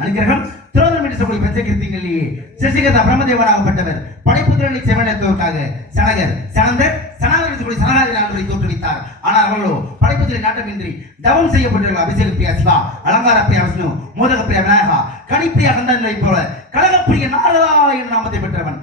அனுகிரகம் திரோதனம் என்று சொல்லி பஞ்சகிருத்திகளிலேயே சசிகதா பிரம்மதேவனாகப்பட்டவர் படைப்புத்திரனை செவனத்துவதற்காக சனகர் சனந்தர் சனாதன என்று சொல்லி சனகாதி நாடுகளை தோற்றுவித்தார். ஆனால் அவர்களோ படைப்புத்திரை நாட்டமின்றி தவம் செய்யப்பட்டிருக்கிற அபிஷேக பிரியா சிவா, அலங்கார பிரியா விஷ்ணு, மோதக பிரியா விநாயகா, கனிப்பிரியா கந்தனை போல கழகப்பிரிய நாரதா என்ற நாமத்தை பெற்றவன்.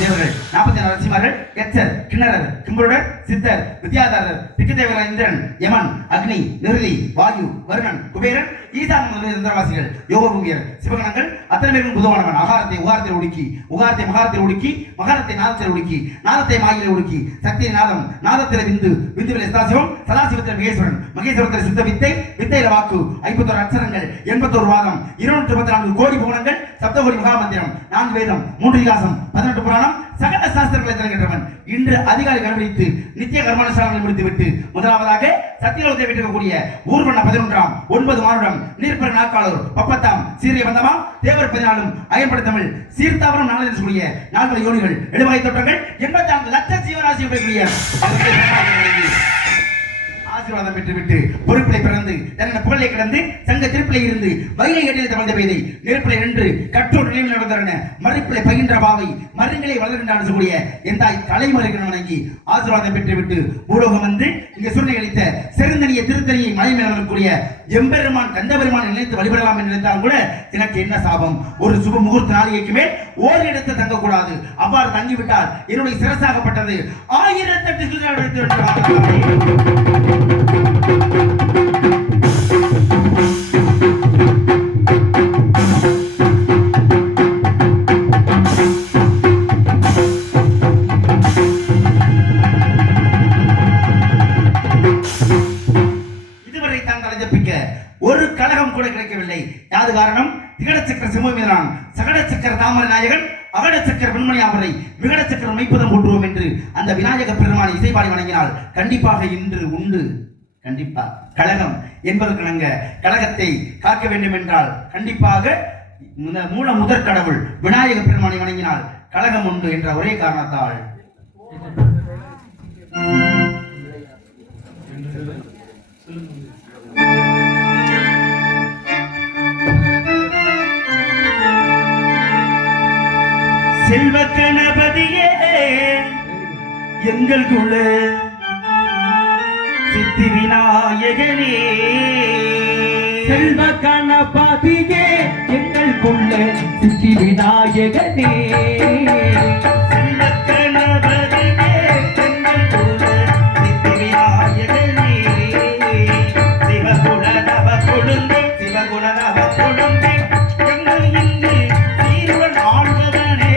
தேவர்கள் 44 நரசிம்மர்கள், எச்சர், கிண்ணறர், கிம்பருடர், சித்தர், வித்யாதரர், திக்குதேவர்கள், இந்திரன், யமன், அக்னி, நிருதி, வாயு, வருணன், குபேரன், ஈசான் இந்திரவாசிகள், யோகபூமியர், சிவகணங்கள் அத்தனை பேரும் புதுவானவன். அகாரத்தை உகாரத்தில் ஒடுக்கி, உகாரத்தை மகாரத்தில் ஒடுக்கி, மகாரத்தை நாதத்தில் ஒடுக்கி, நாதத்தை மாயிலை ஒடுக்கி, சக்தி நாதம், நாதத்தில் விந்து, விந்துவில் சதாசிவம், சதாசிவத்தில் மகேஸ்வரன், மகேஸ்வரத்தில் சித்த வித்தை, வித்தையில வாக்கு, 51 அக்ஷரங்கள், 81 வாதம், 224 கோடி புவனங்கள், சப்தகோடி மகாமந்திரம், 4 வேதம், 3 இதிகாசம், 18 புராணம், சகல சாஸ்திரங்களை தருகின்றவன். இன்று அதிகாலை கடைபிடித்து நித்திய கர்மானுஷ்டானங்களை முடித்துவிட்டு முதலாவதாக சத்தியலோகத்தை விட்டிருக்கக்கூடிய ஊர்வன 11ஆம் 9 மானுடம் நீர்ப்பர நாட்காலர் 10ஆம் சீரிய வந்தமா தேவர் 14 அயன்படுத்தமிழ் சீர்த்தாவரம் 4 சொல்லக்கூடிய 4 யோனிகள் 7 வகை தோற்றங்கள் 84 லட்ச ஜீவராசிகளுடைய ஆசீர்வாதம் பெற்றுவிட்டு பொறுப்பிலை பிறந்து தன்னை புகழை கிடந்து சங்க திருப்பிலை இருந்து வயலை எட்டில் தமிழ்ந்த பெய்தை நெருப்பிலை நின்று கற்றோர் நிலையில் நடந்தன மறுப்பிலை பகின்ற பாவை மருங்களை வளர்கின்றான் சொல்லக்கூடிய எந்தாய் தலைமறைகள் வணங்கி ஆசீர்வாதம் பெற்றுவிட்டு பூலோகம் வந்து இங்கு சூழ்நிலை அளித்த செருந்தனிய திருத்தணியை மலை மேல் வரக்கூடிய எம்பெருமான் கந்தபெருமான் நினைத்து வழிபடலாம் என்று நினைத்தாலும் கூட எனக்கு என்ன சாபம், ஒரு சுப முகூர்த்த நாளிகைக்கு மேல் ஓர் இடத்தில் தங்கக்கூடாது, அவ்வாறு தங்கிவிட்டால் என்னுடைய சிரசாகப்பட்டது 1008 இதுவரை தான் தலைஜப்பிக்க ஒரு கழகம் கூட கிடைக்கவில்லை. யாது காரணம்? திகடச்சக்கர சிம்மீதனான் சகடச்சக்கர தாமர நாயகன் அகடச்சக்கர பெண்மணி அவரை விகடச்சக்கரம் மெய்ப்பதம் போற்றுவோம் என்று அந்த விநாயக பெருமானை இசைப்பாடி வணங்கினால் கண்டிப்பாக இன்று உண்டு. கண்டிப்பா கழகம் என்பதற்கு கழகத்தை காக்க வேண்டும் என்றால் கண்டிப்பாக மூல முதற் கடவுள் விநாயக பெருமானை வணங்கினால் கழகம் உண்டு என்ற ஒரே காரணத்தால் செல்வ கணபதியே எங்கள் குல சித்தி விநாயகனே, செல்வ கணபதியே எங்கள் குல சித்தி விநாயகனே, செல்வ கணபதியே எங்கள் குல சித்தி விநாயகனே, சிவகுல நவ கொழுந்து சிவகுல நவ கொழுந்து எங்கள் இங்கு சீருடன் ஆழ்வதனே,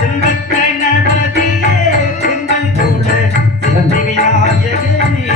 செல்வ கணபதியே எங்கள் குல சித்தி விநாயகனே.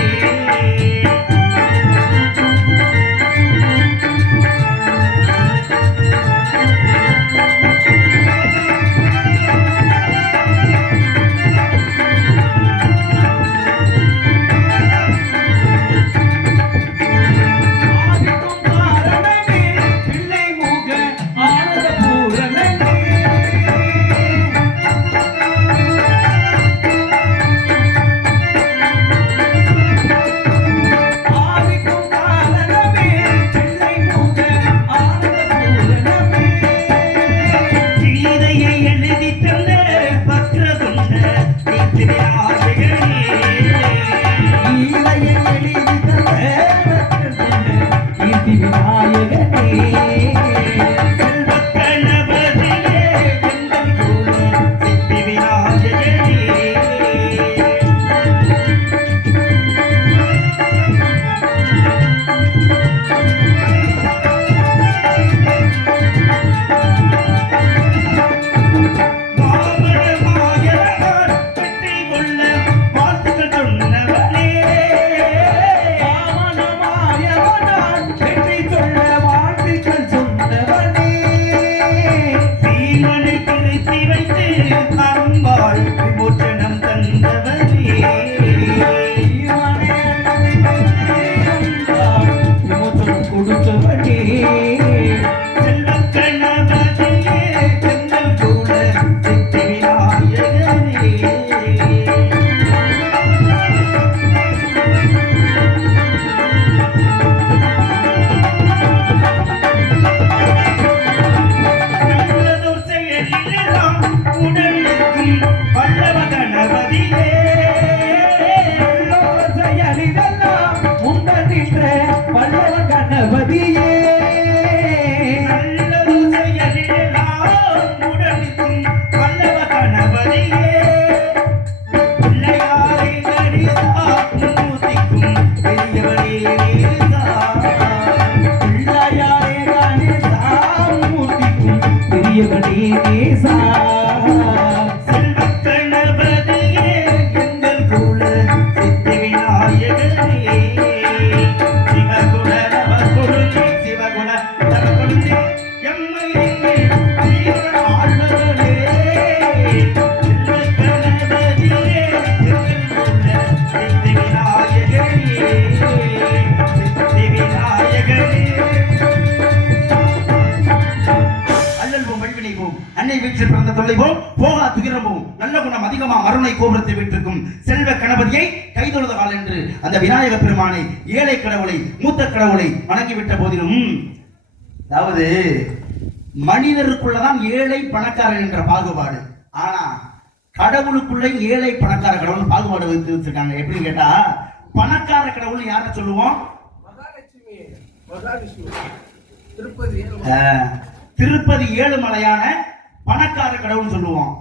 வைத்த தொல்லை போல் போகா துகிரமும் நல்ல குணம் அதிகமா மறுமை கோபுரத்தை விட்டிருக்கும் செல்வ கணபதியை கைதொழுத கால் என்று அந்த விநாயக பெருமானை ஏழை கடவுளை மூத்த கடவுளை வணங்கிவிட்ட போதிலும், அதாவது மனிதருக்குள்ளதான் ஏழை பணக்காரன் என்ற பாகுபாடு. ஆனா கடவுளுக்குள்ள ஏழை பணக்கார கடவுள் பாகுபாடு வைத்து வச்சிருக்காங்க. எப்படின்னு கேட்டா, பணக்கார கடவுள் யார சொல்லுவோம்? திருப்பதி ஏழுமலையான பணக்கார கடவுள் சொல்லுவோம்.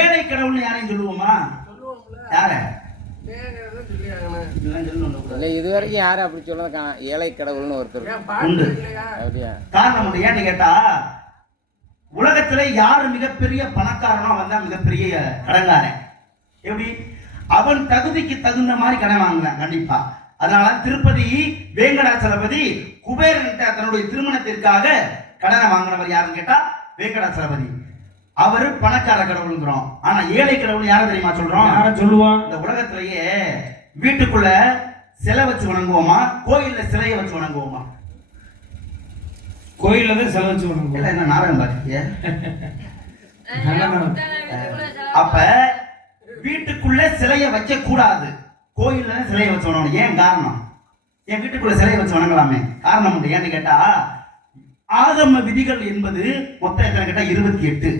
ஏழை கடவுள் யாரையும் சொல்லுவோமா? யார இதுவரைக்கும் யாரும் அப்படி சொல்ல ஏழை கடவுள்னு ஒருத்தர் உண்டு. காரணம் உண்டு. ஏன்னு கேட்டா, உலகத்துல யாரு மிகப்பெரிய பணக்காரனோ வந்தா மிகப்பெரிய கடன்காரன். எப்படி? அவன் தகுதிக்கு தகுந்த மாதிரி கடன் வாங்குவான் கண்டிப்பா. அதனால திருப்பதி வேங்கடாச்சலபதி குபேரன் தன்னுடைய திருமணத்திற்காக கடனை வாங்கினவர் யாருன்னு கேட்டா வேங்கடாச்சலபதி. அவரு பணக்கார கடவுளுங்கிறோம். ஆனா ஏழை கடவுள் யார தெரியுமா சொல்றோம்? யார சொல்லுவான்? இந்த உலகத்திலேயே வீட்டுக்குள்ள சிலை வச்சு வணங்குவோமா, கோயில்ல சிலையை வச்சு வணங்குவோமா? கோயில்ல தான் சிலை வச்சு வணங்குவோம். என்ன நாடகம் பாத்தீங்க? அப்ப வீட்டுக்குள்ள சிலையை வைக்க கூடாது, கோயில்ல சிலையை வச்சு வணங்கணும். ஏன் காரணம்? என் வீட்டுக்குள்ள சிலையை வச்சு வணங்கலாமே. காரணம் உண்டு. ஏன்னு கேட்டா, ஆகம விதிகள் என்பது மொத்தம் எத்தனை கேட்டா 28.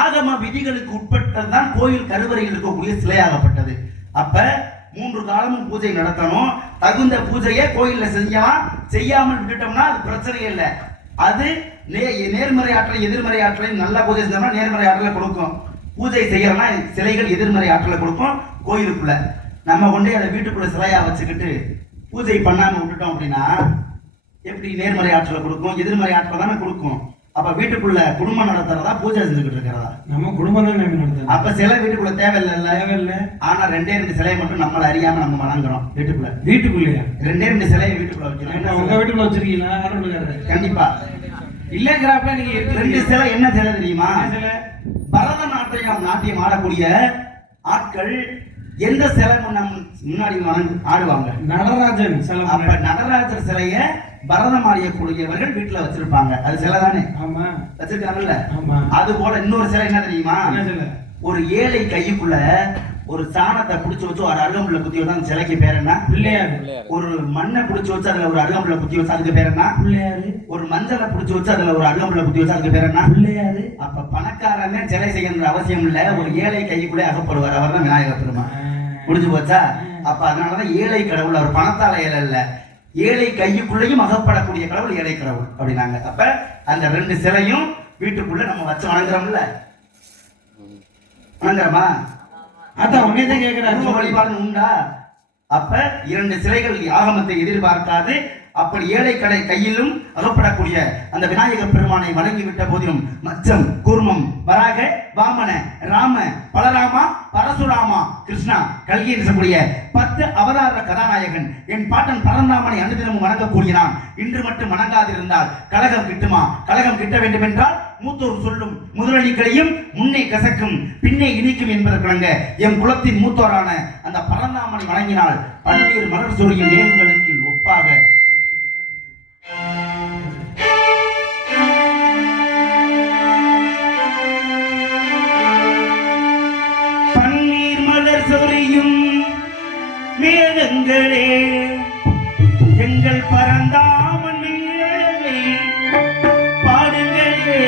ஆகம விதிகளுக்கு உட்பட்டதுதான் கோயில் கருவறையில் இருக்கக்கூடிய சிலையாகப்பட்டது. அப்ப 3 காலமும் பூஜை நடத்தணும். தகுந்த பூஜையை கோயில்ல செஞ்சலாம், செய்யாமல் விட்டுட்டோம்னா அது பிரச்சனை இல்லை. அது நேர்மறை ஆற்றலை எதிர்மறை ஆற்றலை நல்லா பூஜை செஞ்சோம்னா நேர்மறை ஆற்றலை கொடுக்கும். பூஜை செய்யறோம்னா சிலைகள் எதிர்மறை ஆற்றலை கொடுக்கும். கோயிலுக்குள்ள நம்ம கொண்டே அதை வீட்டுக்குள்ள சிலையா வச்சுக்கிட்டு பூஜை பண்ணாம விட்டுட்டோம் அப்படின்னா எப்படி நேர்மறை ஆற்றலை கொடுக்கும்? எதிர்மறை ஆற்றலை தானே கொடுக்கும். அப்ப வீட்டுக்குள்ள குடும்பம் நடத்துறதா பூஜை செஞ்சுக்கிட்டு இருக்கிறதா? நம்ம குடும்பம் தான் நடத்துறோம். அப்ப சிலை வீட்டுக்குள்ள தேவையில்லை. ஆனா 2 சிலையை மட்டும் நம்மள அறியாம நம்ம வணங்குறோம். வீட்டுக்குள்ளயா 2 சிலையை வீட்டுக்குள்ள வைக்கிறோம். உங்க வீட்டுக்குள்ள வச்சிருக்கீங்களா? கண்டிப்பா இல்லங்கிறப்ப நீங்க 2 சிலை. என்ன சிலை தெரியுமா? நாட்டியம் ஆடக்கூடிய ஆட்கள் எந்த சிலை முன்னாடி ஆடுவாங்க? நடராஜன். அப்ப நடராஜர் சிலைய பரதம் ஆடியக்கூடியவர்கள் வீட்டுல வச்சிருப்பாங்க. அது சிலை தானே? ஆமா, வச்சிருக்காங்கல்ல. ஆமா. அது போல இன்னொரு சிலை என்ன தெரியுமா? ஒரு ஏழை கையுக்குள்ள ஒரு சாணத்தை புடிச்சு வச்சு ஒரு அருகம்புள்ள குத்தி வச்சா அந்த சிலைக்கு பேர் என்ன? பிள்ளையாரு. ஒரு மண்ணை புடிச்சு வச்சு அதுல ஒரு அருகம்புள்ள குத்தி வச்சா அதுக்கு பேர் என்ன? பிள்ளையாரு. ஒரு மஞ்சளை புடிச்சு வச்சு அதுல ஒரு அருகம்புள்ள குத்தி வச்சா அதுக்கு பேர் என்ன? பிள்ளையாரு. அப்ப பணக்காரனே சிலை செய்யணுன்ற அவசியம் இல்ல, ஒரு ஏழை கைக்குள்ளே அகப்படுவார். அவர் தான் விநாயக பெருமான். முடிஞ்சு போச்சா? அப்ப அதனாலதான் ஏழை கடவுள். அவர் பணத்தால ஏழை இல்ல, ஏழை கையுக்குள்ளேயும் அகப்படக்கூடிய கடவுள் ஏழை கடவுள் அப்படின்னாங்க. அப்ப அந்த 2 சிலையும் வீட்டுக்குள்ள நம்ம வச்சு வணங்குறோம்ல, வணங்குறோமா? அதான் உன்னதான் கேட்கிறாரு, வழிபாடு உண்டா? அப்ப 2 சிலைகள் ஆகமத்தை எதிர்பார்க்காது. அப்படி ஏழை கையிலும் அகப்படக்கூடிய அந்த விநாயக பெருமானை வணங்கிவிட்ட போதிலும் மச்சம், கூர்மம், வராக, வாமன, ராம, பலராமா, பரசுராமா, கிருஷ்ணா, கல்கி இருக்கக்கூடிய 10 அவதார கதாநாயகன் என் பாட்டன் பரந்தாமனை அனுதினமும் வணங்கக்கூடிய நான் இன்று மட்டும் வணங்காதிருந்தால் கலகம் கிட்டுமா? கலகம் கிட்ட வேண்டும் என்றால் மூத்தோர் சொல்லும் முதலடிகளையும் முன்னே கசக்கும் பின்னே இனிக்கும் என்பதற்கிணங்க என் குலத்தின் மூத்தோரான அந்த பரந்தாமனை வணங்கினால் பல்வேறு மலர் சொரியும் நேரங்களுக்கு ஒப்பாக பன்னீர் மலர் சொரியும் மேகங்களே எங்கள் பரந்தாமன் மேலே பாடுங்களே.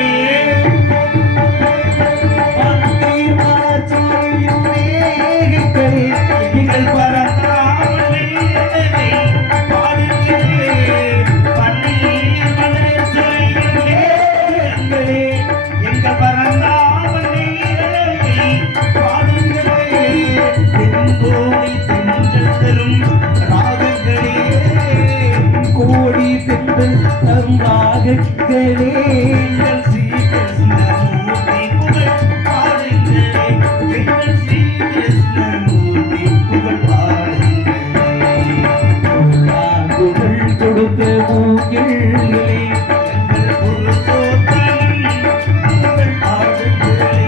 பன்னீர் மலர் சொரியும் மேகங்களே எங்கள் பரந்தாமன் மேலே பாடுங்களே. பன்னீர் மலர் சொரியும் மேகங்களே எங்கள் பரந்தாமன் மேலே பாடுங்களே. தென்கோடி தென்றல் தரும் ராகங்களே, கோடி தென்றல் தரும் ராகங்களே, எங்கள் ஸ்ரீ கிருஷ்ணமூர்த்தி புகழ் பாடுங்களே, எங்கள் ஸ்ரீ கிருஷ்ணமூர்த்தி புகழ் பாடுங்களே. புகழ் கொடுத்த மூங்கில்களே, எங்கள் புருஷோத்தமன் புகழ் பாடுங்களே.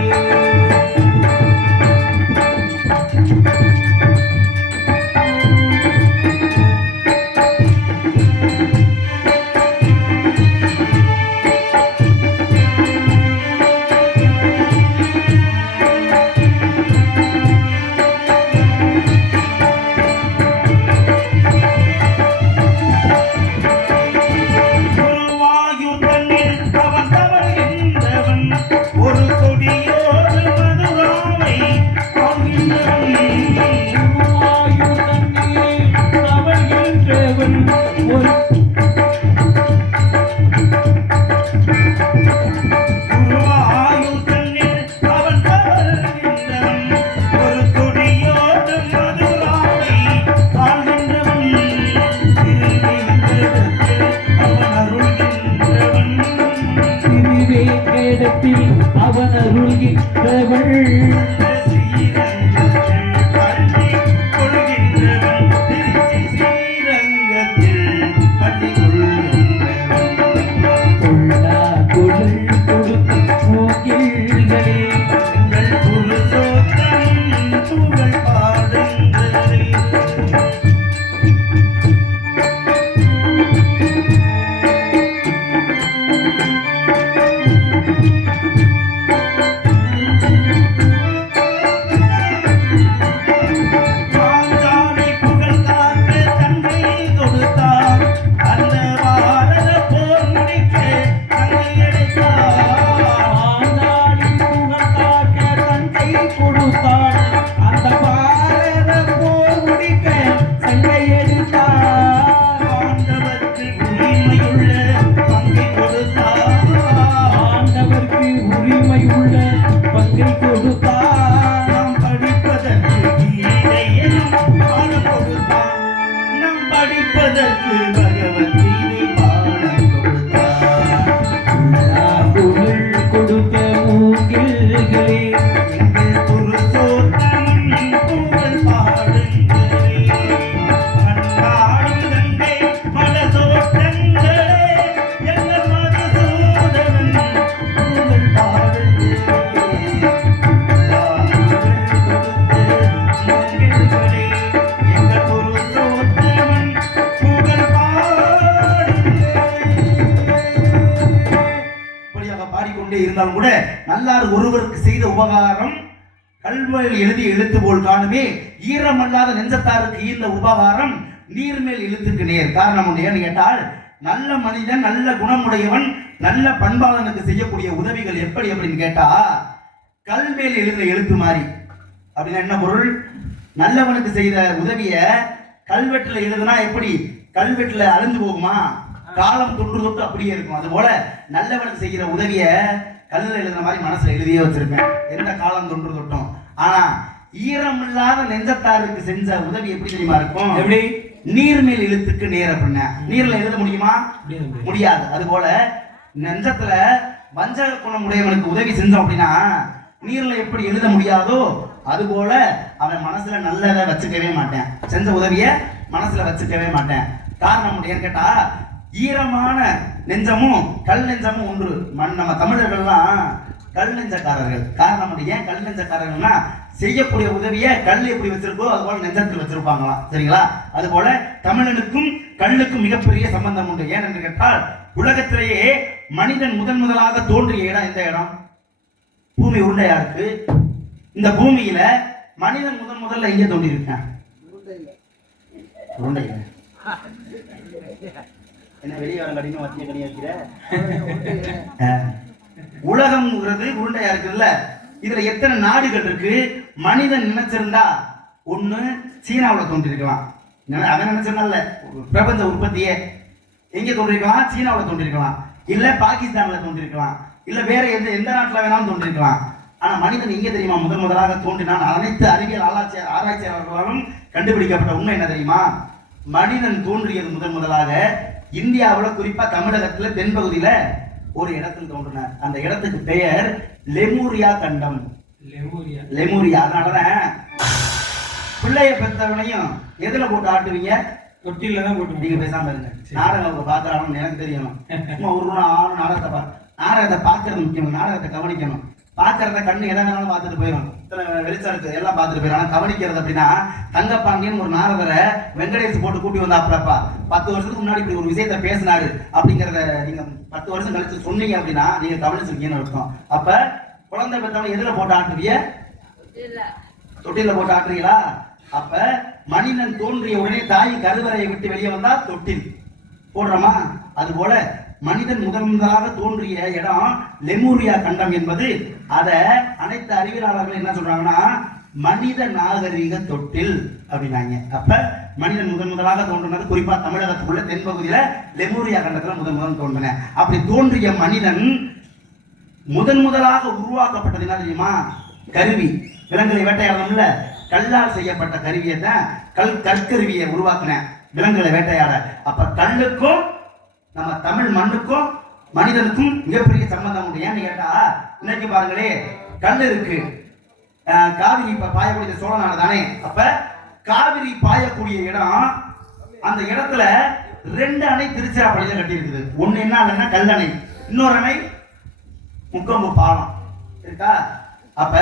பாடிக்கொண்டே இருந்தாலும் கூட நல்லார் ஒருவருக்கு செய்த உபகாரம் கல்வல் எழுதி எழுத்து போல் காணுமே, ஈரமல்லாத நெஞ்சத்தாருக்கு ஈர்ந்த உபகாரம் நீர்மேல் எழுத்துக்கு நேர். காரணம் ஒன்று ஏன்னு கேட்டால், நல்ல மனிதன் நல்ல குணமுடையவன் நல்ல பண்பாளனுக்கு செய்யக்கூடிய உதவிகள் எப்படி அப்படின்னு கேட்டா கல் மேல் எழுதுற எழுத்து மாதிரி. அப்படின்னா என்ன பொருள்? நல்லவனுக்கு செய்த உதவிய கல்வெட்டுல எழுதுனா எப்படி கல்வெட்டுல அழிந்து போகுமா? காலம் தொன்று தொட்டு அப்படியே இருக்கும். அது போல நல்லவனுக்கு செய்கிற உதவிய கல்லுல எழுதுற மாதிரி மனசுல எழுதியே வச்சிருப்பேன், எந்த காலம் தொன்று தொட்டும். ஆனா ஈரம் இல்லாத நெஞ்சத்தாருக்கு செஞ்ச உதவி எப்படி தெரியுமா இருக்கும்? எப்படி? நீர்மேல் எழுத்துக்கு நேர். அப்படின்னா நீர்ல எழுத முடியுமா? முடியாது. அது போல நெஞ்சத்துல வஞ்சக குணம் உடையவனுக்கு உதவி செஞ்சோம் அப்படின்னா நீர்ல எப்படி எழுத முடியாதோ அது போல அவன் மனசுல நல்லதை வச்சுக்கவே மாட்டேன், செஞ்ச உதவிய மனசுல வச்சுக்கவே மாட்டேன். காரணம் ஏன்னு கேட்டா, ஈரமான நெஞ்சமும் கல் நெஞ்சமும் ஒன்று. நம்ம தமிழர்கள்லாம் கல் நெஞ்சக்காரர்கள். காரணம் ஏன் கல் நெஞ்சக்காரர்கள்னா, செய்யக்கூடிய உதவியை கல் எப்படி வச்சிருக்கோ அது போல நெஞ்சத்தில் வச்சிருப்பாங்களாம். சரிங்களா? அது போல தமிழனுக்கும் கல்லுக்கும் மிகப்பெரிய சம்பந்தம் உண்டு. ஏன் என்று கேட்டால், உலகத்திலேயே மனிதன் முதலாக தோன்றிய இடம் எந்த இடம்? பூமி உருண்டையா இருக்கு. இந்த பூமியில மனிதன் முதல்ல எங்க தோன்றி இருக்கான்? உருண்டையில. என்ன வெளியே வர கடினம் வத்திய கடினம் வைக்கிற? உலகம்ங்கிறது உருண்டையா இருக்குல்ல, இதுல எத்தனை நாடுகள் இருக்கு? மனிதன் நினைச்சிருந்தா ஒண்ணு சீனாவுல தோன்றிருக்கலாம். அவன் நினைச்சிருந்தால பிரபஞ்ச உற்பத்தியே எங்க தோன்றிருக்கலாம்? சீனாவுல தோன்றிருக்கலாம், இல்ல பாகிஸ்தான்ல தோன்றிருக்கலாம், இல்ல வேற எந்த நாட்டுல வேணாலும் தோன்றிருக்கலாம். ஆனா மனிதன் எங்க தெரியுமா முதலாக தோன்றினான்? அனைத்து அறிவியல் ஆராய்ச்சியாளர்களாலும் கண்டுபிடிக்கப்பட்ட உண்மை என்ன தெரியுமா? மனிதன் தோன்றியது முதலாக இந்தியாவுல, குறிப்பா தமிழகத்துல தென்பகுதியில ஒரு இடத்தில் தோன்றினார். அந்த இடத்துக்கு பெயர் லெமூரியா கண்டம். லெமூரியா. அதனாலதான் பிள்ளைய பெற்றவனையும் எதுல போட்டு ஆட்டுவீங்க? தொட்டில தான் போட்டு. நீங்க பேசாம இருங்க. நாடகம் பாக்குறாங்கன்னு எனக்கு தெரியணும். சும்மா ஒரு நாடகத்தை பாக்குறது முக்கியம். நாடகத்தை கவனிக்கணும். பாக்குறத கண்ணு எதை வேணாலும் பார்த்துட்டு போயிடும். வெளிச்சம் இருக்கு எல்லாம் பார்த்துட்டு போயிடும். ஆனா கவனிக்கிறது அப்படின்னா, தங்கப்பாண்டியன் ஒரு நாரதரை வெங்கடேஷ் போட்டு கூட்டி வந்தாப்புலப்பா 10 வருஷத்துக்கு முன்னாடி இப்படி ஒரு விஷயத்த பேசினாரு அப்படிங்கறத நீங்க 10 வருஷம் கழிச்சு சொன்னீங்க அப்படின்னா நீங்க கவனிச்சிருக்கீங்கன்னு அர்த்தம். அப்ப குழந்தை பெற்றவன் எதுல போட்டு ஆட்டுவீங்க? தொட்டில போட்டு ஆட்டுறீங்களா? அப்ப மனிதன் தோன்றிய உடனே தாய் கருவறையை விட்டு வெளியே வந்தா தொட்டில் போடுறோமா? அது போல மனிதன் முதலாக தோன்றிய இடம் லெமூரியா கண்டம் என்பது, அத அனைத்து அறிவியலாளர்கள் என்ன சொல்றாங்கன்னா மனித நாகரீக தொட்டில் அப்படின்னாங்க. அப்ப மனிதன் முதலாக தோன்றினது குறிப்பா தமிழகத்துக்குள்ள தென்பகுதியில லெமூரியா கண்டத்துல முதல் தோன்றின. அப்படி தோன்றிய மனிதன் முதலாக உருவாக்கப்பட்டது என்ன தெரியுமா? கருவி. விலங்குகளை வேட்டையாடணும்ல, கல்லால் செய்யப்பட்ட கருவியை தான் கற்கருவியை உருவாக்குன விலங்குகளை வேட்டையாட. அப்ப கல்லுக்கும் நம்ம தமிழ் மண்ணுக்கும் மனிதனுக்கும் மிகப்பெரிய சம்பந்தம் உண்டு. ஏன்னு கேட்டா, இன்னைக்கு பாருங்களே, கல் இருக்கு. காவிரி பாயக்கூடிய சோழ நாடு தானே. அப்ப காவிரி பாயக்கூடிய இடம், அந்த இடத்துல 2 அணை திருச்சிராப்பள்ளியில கட்டி இருக்குது. ஒண்ணு என்ன அணைன்னா கல்லணை, இன்னொரு அணை முக்கொம்பு பாலம் இருக்கா. அப்ப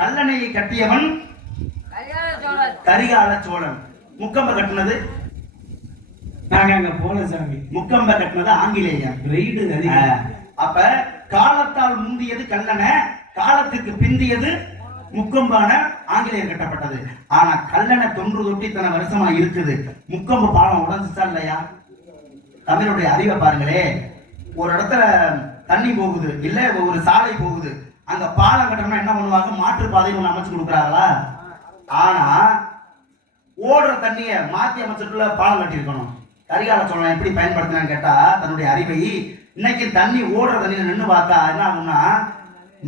கல்லணையை கட்டியவன் கரிகால சோழன். முக்கம்ப கட்டினது நாங்க அங்க போல சாமி. முக்கம்ப கட்டினது ஆங்கிலேயன். வெயிட் அதிகம். அப்ப காலத்தால் முந்தியது கல்லணை, காலத்துக்கு பிந்தியது முக்கொம்பான ஆங்கிலேயர் கட்டப்பட்டது. ஆனா கல்லணை தொன்று தொட்டி இத்தனை வருஷமா இருக்குது. முக்கொம்பு பாலம் உடஞ்சிச்சா இல்லையா? தமிழுடைய அறிவை பாருங்களே. ஒரு இடத்துல தண்ணி போகுது, இல்ல ஒரு சாலை போகுது, அங்க பாலம் கட்டணும்னா என்ன பண்ணுவாங்க? மாற்றுப்பாதை ஒண்ணு அமைச்சு கொடுக்குறாங்களா? ஆனா ஓடுற தண்ணிய மாத்தி அமைச்சிட்டுல பாலம் கட்டியிருக்கணும். கரிகால சோழன் எப்படி பயன்படுத்தினான்னு கேட்டா, தன்னுடைய அறிவை, இன்னைக்கு தண்ணி ஓடுற தண்ணியில நின்று பார்த்தா என்ன ஆகும்னா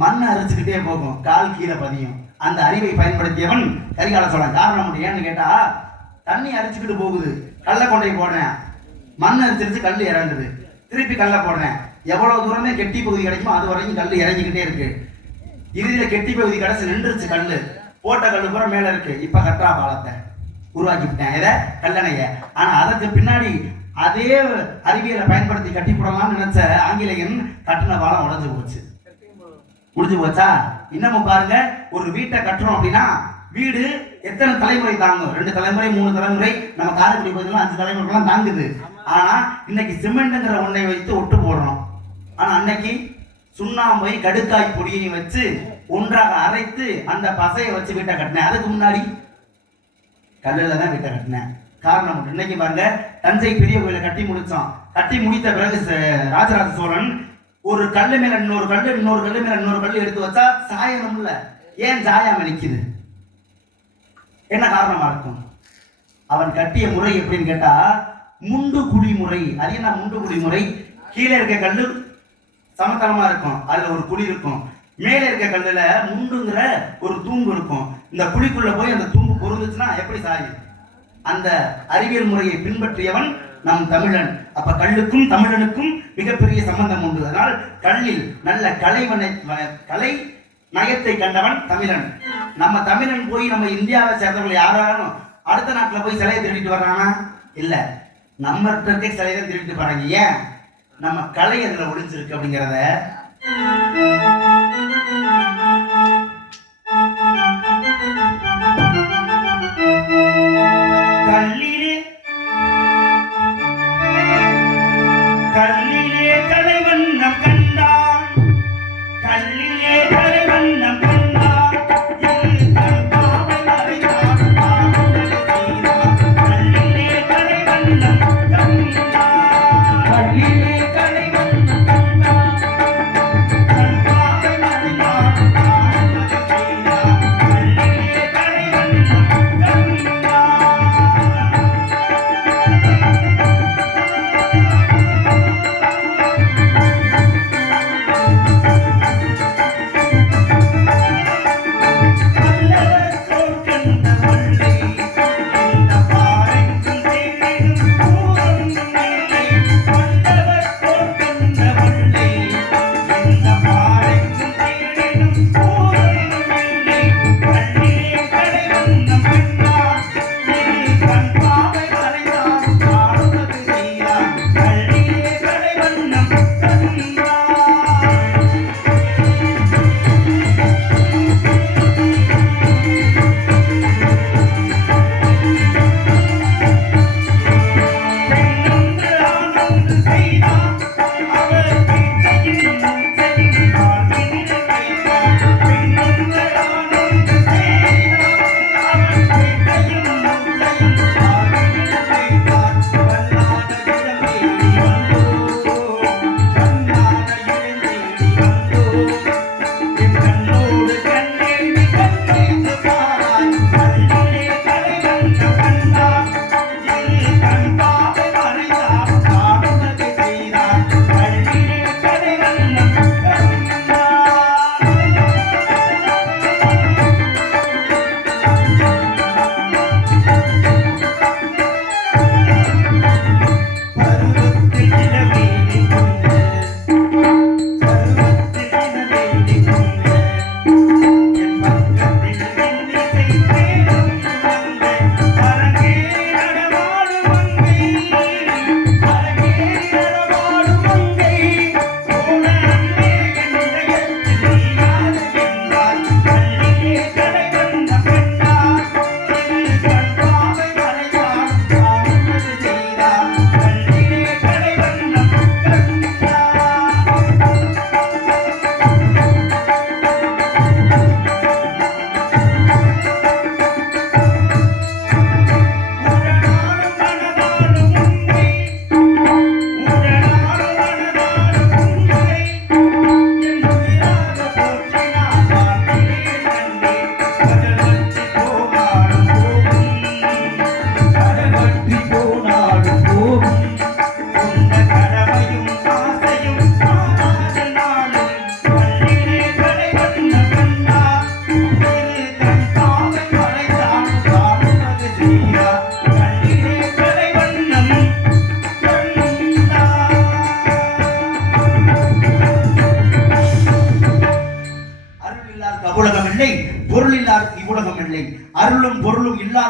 மண்ணை அரிச்சுக்கிட்டே போகும், கால் கீழே பதியும். அந்த அறிவை பயன்படுத்தியவன் கரிகால சோழன். காரணம் ஏன்னு கேட்டா, தண்ணி அரிச்சுக்கிட்டு போகுது, கல்லை கொண்டை போடுறேன், மண் அரிச்சிருச்சு, கல் இறங்குது, திருப்பி கல்லை போடுறேன், எவ்வளவு தூரமே கெட்டி பகுதி கிடைக்குமோ அது வரைக்கும் கல் இறங்கிக்கிட்டே இருக்கு. இறுதியில கெட்டி பகுதி கடைசி நின்றுச்சு, கல்லு போட்ட கல்லு பூரா மேல இருக்கு. இப்ப கட்டுறா பாலத்தை உருவாக்கிவிட்டேன், இதை கல்லணைய. ஆனா அதற்கு பின்னாடி அதே அறிவியலை பயன்படுத்தி கட்டி போடலாம்னு நினைச்ச ஆங்கிலேயன் கட்டின பாலம் உடஞ்சு போச்சு. முடிஞ்சு போச்சா? இன்னமும் பாருங்க, ஒரு வீட்டை கட்டுறோம் அப்படின்னா வீடு எத்தனை தலைமுறை தாங்கும்? 2 தலைமுறை 3 தலைமுறை. நம்ம காரைக்குடி பகுதியில் 5 தலைமுறைலாம் தாங்குது. ஆனா இன்னைக்கு சிமெண்ட்ங்கிற ஒன்றை வைத்து ஒட்டு போடுறோம். ஆனா அன்னைக்கு சுண்ணாம்பை கடுக்காய் பொடியையும் வச்சு ஒன்றாக அரைத்து அந்த பசையை வச்சு வீட்டை கட்டினேன். அதுக்கு முன்னாடி கல்லுல தான் வீட்டை கட்டினேன். காரணம் இன்னைக்கு பாருங்க, தஞ்சை பெரிய கோயிலை கட்டி முடிச்சோம். கட்டி முடித்த பிறகு ராஜராஜ சோழன் ஒரு கல்லு மேல இன்னொரு கல்லு, இன்னொரு கல்லு மேல இன்னொரு கல்லு எடுத்து வச்சா சாயணும்ல. ஏன் சாயாம நிக்குது? என்ன காரணமா இருக்கும்? அவன் கட்டிய முறை எப்படின்னு கேட்டா முண்டு குழி முறை. அது என்ன முண்டு குழி முறை? கீழே இருக்க கல்லு சமதளமா இருக்கும், அதுல ஒரு குழி இருக்கும். மேலே இருக்க கல்லுல முண்டுங்கிற ஒரு தூம்பு இருக்கும். இந்த குழிக்குள்ள போய் அந்த தூம்பு பொருந்துச்சுன்னா எப்படி சாயும்? அந்த அறிவியல் முறையை பின்பற்றியவன் நம் தமிழன். அப்ப கல்லுக்கும் தமிழனுக்கும் மிகப்பெரிய சம்பந்தம் உண்டு. அதனால் கல்லில் நல்ல கலை நயத்தை கண்டவன் தமிழன். நம்ம தமிழன் போய் நம்ம இந்தியாவை சேர்ந்தவர்கள் யாராலும் அடுத்த நாட்டுல போய் சிலையை திருடிட்டு வர்றானா? இல்ல, நம்ம சிலையை தான் திருடிட்டு போறாங்க. ஏன்? நம்ம கலை அதுல ஒளிஞ்சிருக்கு அப்படிங்கிறத கல்லிலே கலைவண்ணம் கண்டான், கல்லிலே கலைவண்ணம் கண்டான், கல்லிலே கலைவண்ணம் கண்டான், கல்லிலே கலைவண்ணம் கண்டான்,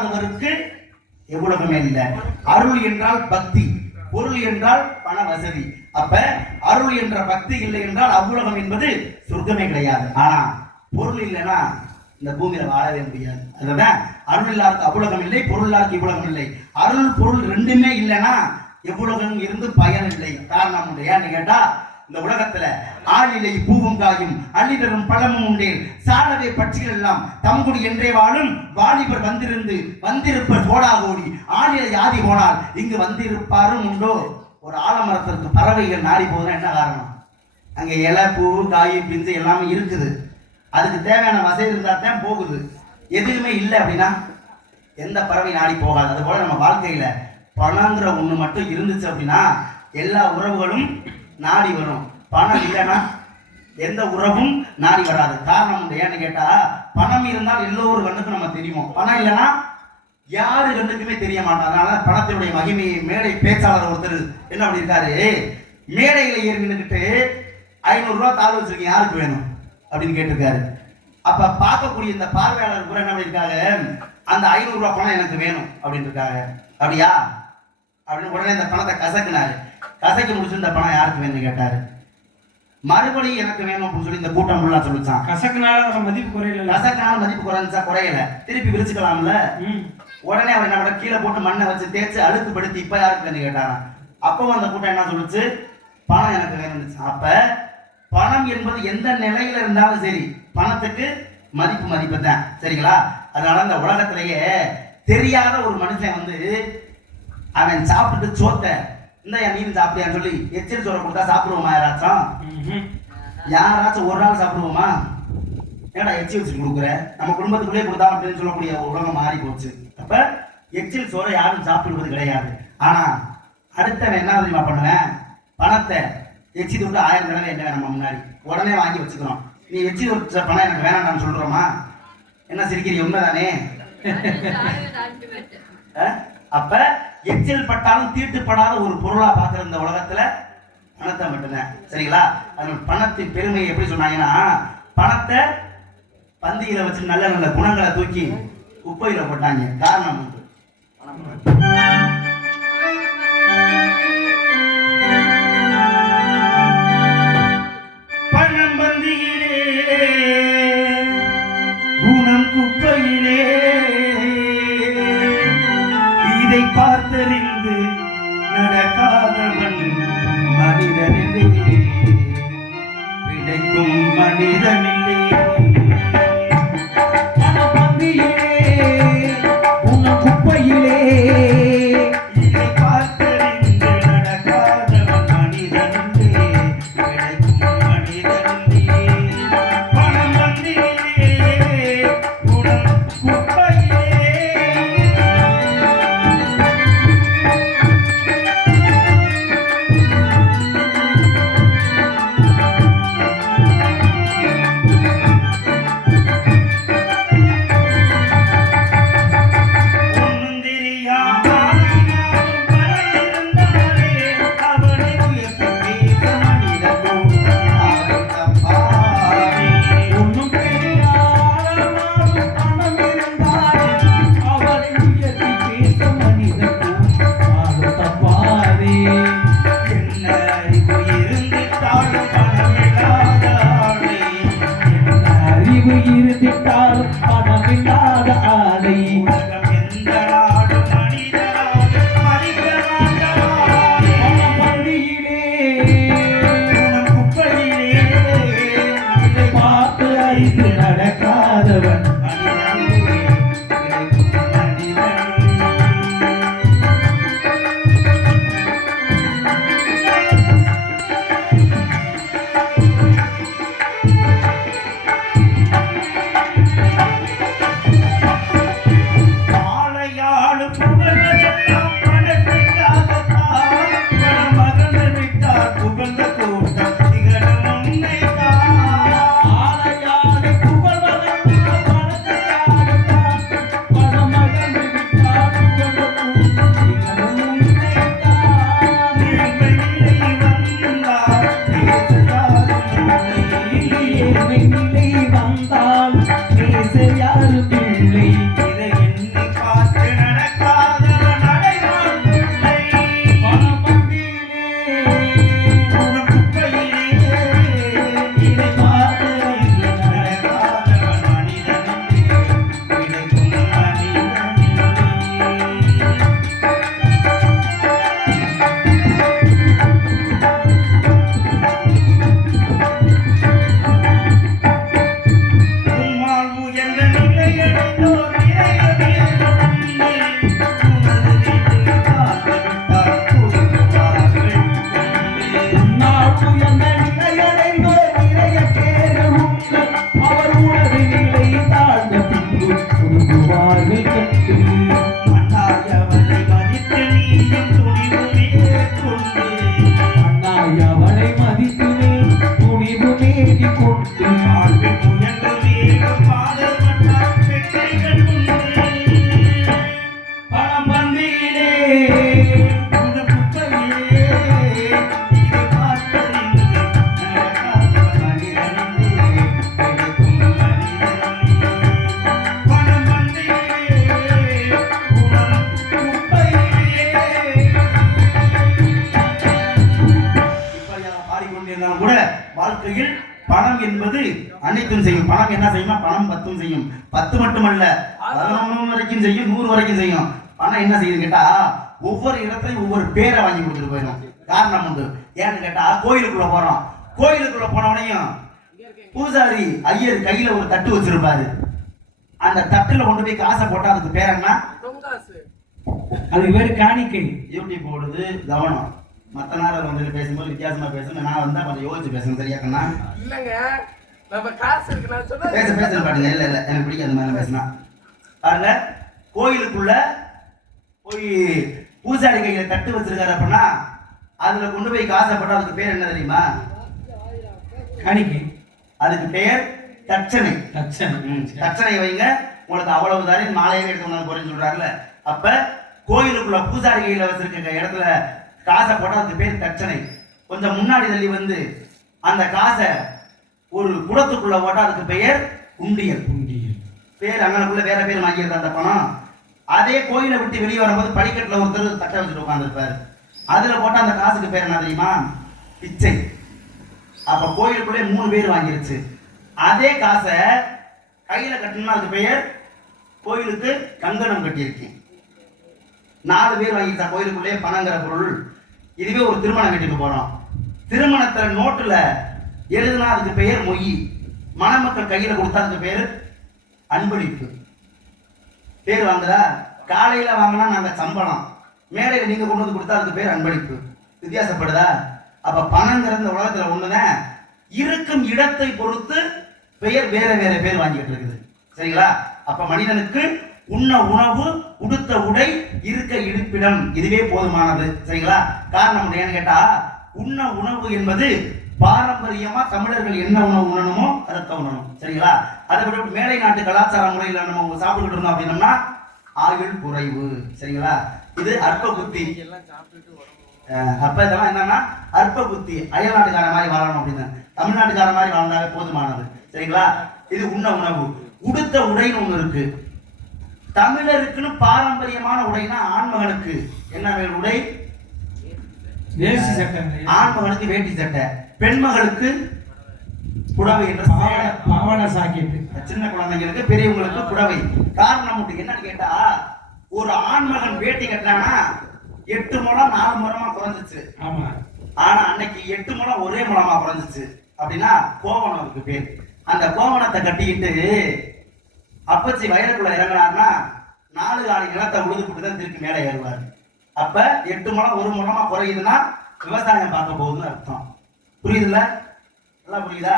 இல்லாதவருக்கு எவ்வளவுமே இல்லை. அருள் என்றால் பக்தி, பொருள் என்றால் பண வசதி. அப்ப அருள் என்ற பக்தி இல்லை என்றால் அவ்வுலகம் என்பது சொர்க்கமே கிடையாது. ஆனா பொருள் இல்லைன்னா இந்த பூமியில வாழவே முடியாது. அதுதான் அருள் இல்லாருக்கு அவ்வுலகம் இல்லை, பொருள் இல்லாருக்கு இவ்வுலகம் இல்லை. அருள் பொருள் ரெண்டுமே இல்லைன்னா எவ்வுலகம் இருந்து பயன் இல்லை. காரணம் உண்டு. ஏன்னு கேட்டா இந்த உலகத்துல ஆளிலை பூவும் காயும் அள்ளி தரும் பழமும் உண்டே, சாலவே பட்சிகள் எல்லாம் தம்குடி என்றே வாழும் வாலிபர் வந்திருப்பர் கோடா கோடி, ஆளிலை ஆதி போனால் இங்கு வந்திருப்பாரும் உண்டோ. ஒரு ஆலமரத்திற்கு பறவைகள் நாடி போதுன்னா என்ன காரணம்? அங்க இலை பூ காய் பிஞ்சு எல்லாமே இருக்குது. அதுக்கு தேவையான வசதி இருந்தா தான் போகுது. எதுவுமே இல்லை அப்படின்னா எந்த பறவை நாடி போகாது. அது போல நம்ம வாழ்க்கையில பணங்கிற ஒண்ணு மட்டும் இருந்துச்சு அப்படின்னா எல்லா உறவுகளும் நாடி வரும். பணம் இல்லைன்னா எந்த உறவும் நாடி வராது. காரணம் ஏன்னு கேட்டா பணம் இருந்தால் எல்லோரும் கண்ணுக்கும் நம்ம தெரியும். பணம் இல்லைன்னா யாரு கண்ணுக்குமே தெரிய மாட்டாங்க. அதனால பணத்தினுடைய மகிமையை மேடை பேச்சாளர் ஒருத்தர் என்ன பண்ணியிருக்காரு, மேடையில ஏறி நின்றுக்கிட்டு 500 ரூபாய் தாள் வச்சிருக்கீங்க யாருக்கு வேணும் அப்படின்னு கேட்டிருக்காரு. அப்ப பார்க்கக்கூடிய இந்த பார்வையாளர் கூட என்ன பண்ணியிருக்காங்க, அந்த 500 ரூபாய் பணம் எனக்கு வேணும் அப்படின்னு இருக்காங்க. அப்படியா அப்படின்னு உடனே இந்த பணத்தை கசக்குனாரு. கசக்கி முடிச்சு இந்த பணம் யாருக்கு வேணும்னு கேட்டாரு. மறுபடியும் எனக்கு வேணும் அப்படின்னு சொல்லி இந்த கூட்டம் ஃபுல்லா சொல்லிச்சான். கசக்குனால மதிப்பு குறையல, கசக்குனால மதிப்பு குறையல, திருப்பி விரிச்சுக்கலாம்ல. உடனே அவர் என்ன கீழே போட்டு மண்ணை வச்சு தேய்ச்சி அழுக்குப்படுத்தி இப்ப யாருக்கு வேணும்னு கேட்டாராம். அப்பவும் அந்த கூட்டம் என்ன சொல்லுச்சு, பணம் எனக்கு வேணும்னு. அப்ப பணம் என்பது எந்த நிலையில இருந்தாலும் சரி பணத்துக்கு மதிப்பு தான். சரிங்களா? அதனால இந்த உலகத்திலேயே தெரியாத ஒரு மனுஷன் வந்து அவன் சாப்பிட்டுட்டு சோத்த இந்த நீர் சாப்பிட்டியான்னு சொல்லி எச்சில் சோறை கொடுத்தா சாப்பிடுவோமா? யாராச்சும் ஒரு நாள் சாப்பிடுவோமா? ஏடா எச்சி வச்சு கொடுக்குற, நம்ம குடும்பத்துக்குள்ளே கொடுத்தா அப்படின்னு சொல்லக்கூடிய உலகம் மாறி போச்சு. அப்ப எச்சில் சோறை யாரும் சாப்பிடுவது கிடையாது. ஆனா அடுத்தவன் என்ன தெரியுமா பண்ணுவேன், பணத்தை எச்சி தொட்டு 1000 தடவை என்ன நம்ம முன்னாடி உடனே வாங்கி வச்சுக்கிறோம். நீ எச்சி தொட்ட பணம் எனக்கு வேணாம்னு சொல்றோமா? என்ன சிரிக்கிறீங்க? உண்மைதானே? அப்ப எச்சில் பட்டாலும் தீட்டுப்படாத ஒரு பொருளா பார்க்கிற இந்த உலகத்துல பணத்தை மட்டும்தான். சரிங்களா? அதனால பணத்தின் பெருமையை எப்படி சொன்னாங்கன்னா, பணத்தை பந்தியில வச்சு நல்ல நல்ல குணங்களை தூக்கி குப்பையில போட்டாங்க. காரணம் உண்டு. பணம் பந்தியிலே குணம் குப்பையிலே, இதை பார்த்தறிந்து நடக்காதவன் மனிதனில்லை, பிழைக்கும் மனிதனில்லை. பணம் பந்தியிலே குணம் குப்பையிலே, வாழ்க்கையில் பணம் என்பது அனைத்தும் செய்யும். பணம் என்ன செய்யுமா? பணம் 10 செய்யும். 10 மட்டுமல்ல, 11 வரைக்கும் செய்யும், 100 வரைக்கும் செய்யும். பணம் என்ன செய்யுது கேட்டா, ஒவ்வொரு இடத்துலயும் ஒவ்வொரு பேரை வாங்கி கொடுத்துட்டு போயிடும். காரணம் உண்டு. ஏன்னு கேட்டா, கோயிலுக்குள்ள போறோம். கோயிலுக்குள்ள போனவனையும் பூசாரி ஐயர் கையில ஒரு தட்டு வச்சிருப்பாரு. அந்த தட்டுல கொண்டு போய் காசை போட்டா அதுக்கு பேர் என்ன? அதுக்கு பேரு காணிக்கை. யூடியூப் போடுது, கவனம். மத்த நேரம் வந்து பேசும்போது வித்தியாசமா பேசணும். நான் வந்தா கொஞ்சம் யோசிச்சு பேசணும். சரியா கண்ணா? இல்லங்க, நம்ம காசு இருக்கு நான் சொன்னா பேச பாருங்க. இல்ல எனக்கு பிடிக்காத மாதிரி பேசினா பாருங்க. கோயிலுக்குள்ள போய் பூசாரி கையில தட்டு வச்சிருக்காரு அப்படின்னா அதுல கொண்டு போய் காசை போட்டா அதுக்கு பேர் என்ன தெரியுமா? காணிக்கை. அதுக்கு பேர் தட்சணை. தட்சணை வைங்க. உங்களுக்கு அவ்வளவு தானே மாலையே எடுத்து போறேன்னு சொல்றாருல. அப்ப கோயிலுக்குள்ள பூசாரி கையில வச்சிருக்க இடத்துல காசை போட்டா அதுக்கு பேர் தட்சணை. கொஞ்சம் முன்னாடி தள்ளி வந்து அந்த காசை ஒரு குடத்துக்குள்ள போட்டா அதுக்கு பெயர் உண்டியல். பேர் அங்கனக்குள்ள வேற பேர் வாங்கியிருந்த அந்த பணம். அதே கோயிலை விட்டு வெளியே வரும்போது படிக்கட்டுல ஒருத்தர் தட்டை வச்சுட்டு உட்காந்துருப்பாரு. அதுல போட்டா அந்த காசுக்கு பேர் என்ன தெரியுமா? பிச்சை. அப்ப கோயிலுக்குள்ளே 3 பேர் வாங்கிருச்சு. அதே காசை கையில கட்டணும்னா அதுக்கு பெயர் கோயிலுக்கு கங்கணம் கட்டியிருக்கேன். 4 பேர் வாங்கிட்டா கோயிலுக்குள்ளே பணங்கிற பொருள். இதுவே ஒரு திருமணம் வீட்டுக்கு போறோம். திருமணத்துல நோட்டுல எழுதுனா அதுக்கு பெயர் மொய். மணமக்கள் கையில கொடுத்தா அதுக்கு பேர் அன்பளிப்பு. பேர் வாங்குதா? காலையில வாங்கினா நாங்க சம்பளம், மேடையில நீங்க கொண்டு வந்து கொடுத்தா அதுக்கு பேர் அன்பளிப்பு. வித்தியாசப்படுதா? அப்ப பணங்கிறது இந்த உலகத்துல ஒண்ணுதான். இருக்கும் இடத்தை பொறுத்து பெயர் வேற வேற பேர் வாங்கிட்டு இருக்குது. சரிங்களா? அப்ப மனிதனுக்கு உண்ண உணவு, உடுத்த உடை, இருக்க இருப்பிடம் இதுவே போதுமானது. சரிங்களா? காரணம் ஏன்னு கேட்டா, உண்ண உணவு என்பது பாரம்பரியமா தமிழர்கள் என்ன உணவு உண்ணணுமோ அதை உண்ணணும். சரிங்களா? அதை விட மேலை நாட்டு கலாச்சார முறையில் நம்ம சாப்பிட்டுக்கிட்டு இருந்தோம் அப்படின்னம்னா ஆயுள் குறைவு. சரிங்களா? இது அற்ப புத்தி. அப்ப இதெல்லாம் என்னன்னா அற்ப புத்தி. அயல் நாட்டுக்கார மாதிரி வாழணும் அப்படின்னு, தமிழ்நாட்டுக்கார மாதிரி வாழ்ந்தாவே போதுமானது. சரிங்களா? இது உண்ண உணவு. உடுத்த உடைன்னு ஒண்ணு இருக்கு. தமிழருக்குன்னு பாரம்பரியமான உடைனா ஆண்மகனுக்கு என்ன உடை? வேஷ்டி சட்டை. ஆண்மகனுக்கு வேட்டி சட்டை, பெண்மகளுக்கு புடவை என்ற பாவாடை சாக்கெட்டு. சின்ன குழந்தைங்களுக்கு பெரியவங்களுக்கு புடவை. காரணம் என்னன்னு கேட்டா, ஒரு ஆண்மகன் வேட்டி கட்டினானா 8 முழம் 4 முழமா குறைஞ்சிச்சு. ஆமா. ஆனா அன்னைக்கு 8 முழம் ஒரே முழமா குறைஞ்சிச்சு. அப்படின்னா கோவணத்துக்கு பேர். அந்த கோவணத்தை கட்டிக்கிட்டு அப்பச்சி வயலுக்குள்ள இறங்கினார்னா 4 காலி நிலத்தை உழுதுபட்டு தான் திருப்பி மேலே ஏறுவார். அப்ப 8 முழம் 1 முழமா குறையுதுன்னா விவசாயம் பார்க்க போகுதுன்னு அர்த்தம். புரியுதுல்ல? நல்லா புரியுதா?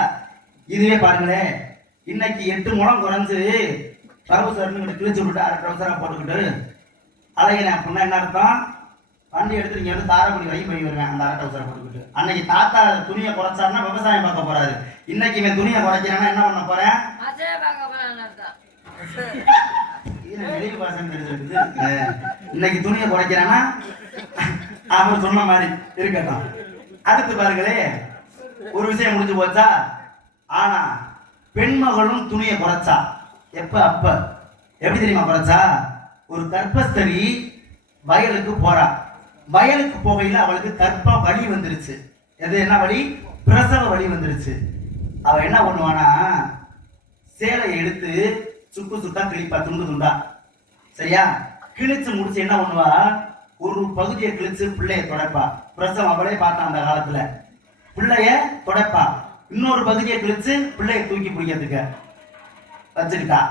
இதுவே பாருங்களேன், இன்னைக்கு 8 முழம் குறைஞ்சு ட்ரௌசர்னு கிழிச்சு விட்டு 1/2 ட்ரௌசரா போட்டுக்கிட்டு அலைகிறேன் அப்படின்னா என்ன அர்த்தம்? வண்டி எடுத்து நீங்க வந்து தாரக்குடி வழி போய் வருவேன் அந்த 1/2 ட்ரௌசரை போட்டுக்கிட்டு. அன்னைக்கு தாத்தா துணியை குறைச்சாருன்னா விவசாயம் பார்க்க போறாரு. இன்னைக்கு இவன் துணியை குறைக்கிறான்னா என்ன பண்ண போறேன்? இன்னைக்கு துணியை குறைக்கிறானா அவர் சொன்ன மாதிரி இருக்கட்டும். அடுத்து பாருங்களே, ஒரு விஷயம் முடிஞ்சு போச்சா? ஆனா பெண்மகளும் துணியை குறைச்சா. எப்ப? அப்ப எப்படி தெரியுமா குறைச்சா? ஒரு கர்ப்பஸ்தரி வயலுக்கு போறா. வயலுக்கு போகையில அவளுக்கு கர்ப்ப வலி வந்துருச்சு. எது என்ன வலி? பிரசவ வலி வந்துருச்சு. அவ என்ன பண்ணுவானா, சேலையை எடுத்து சுக்கு சுத்தா கிழிப்பா, துண்டு துண்டா. சரியா? கிழிச்சு முடிச்சு என்ன பண்ணுவா, ஒரு பகுதியை கிழிச்சு பிள்ளைய தொடப்பா. பிரசவம் அவளே பார்த்தா அந்த காலத்துல. பிள்ளைய தொடப்பா. இன்னொரு பகுதியை கிழிச்சு பிள்ளைய தூக்கி பிடிக்கிறதுக்கு வச்சுக்கிட்டா.